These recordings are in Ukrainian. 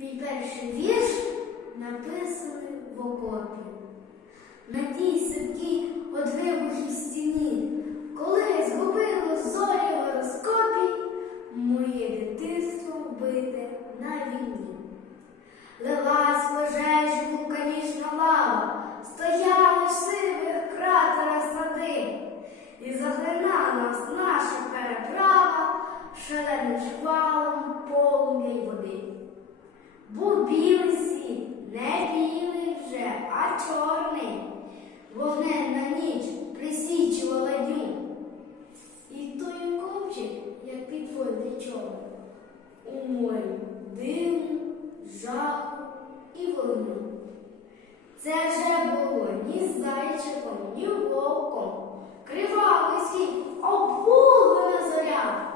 Мій перший вірш написаний в окопі. На тій сипкій од і вогню. Це вже було ні зайчиком, ні вовком, кривавий світ, обуглена зоря.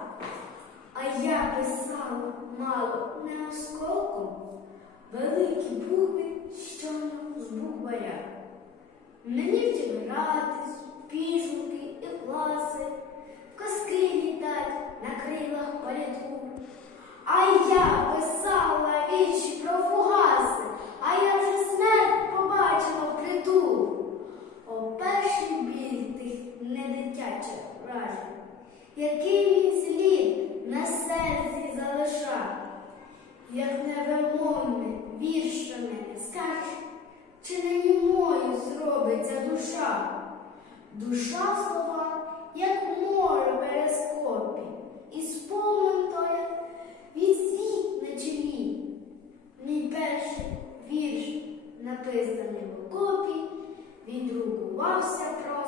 А я писала мало не осколком, великі букви, що з букваря. Мені вчили гратись, пішки і класи, в казки літать на крилах порядку. скач, чи не німою зробиться душа? Душа слова, як море берез копі, і сповнен тоє від на чолі. Мій перший вірш, написаний в окопі, відрукувався про.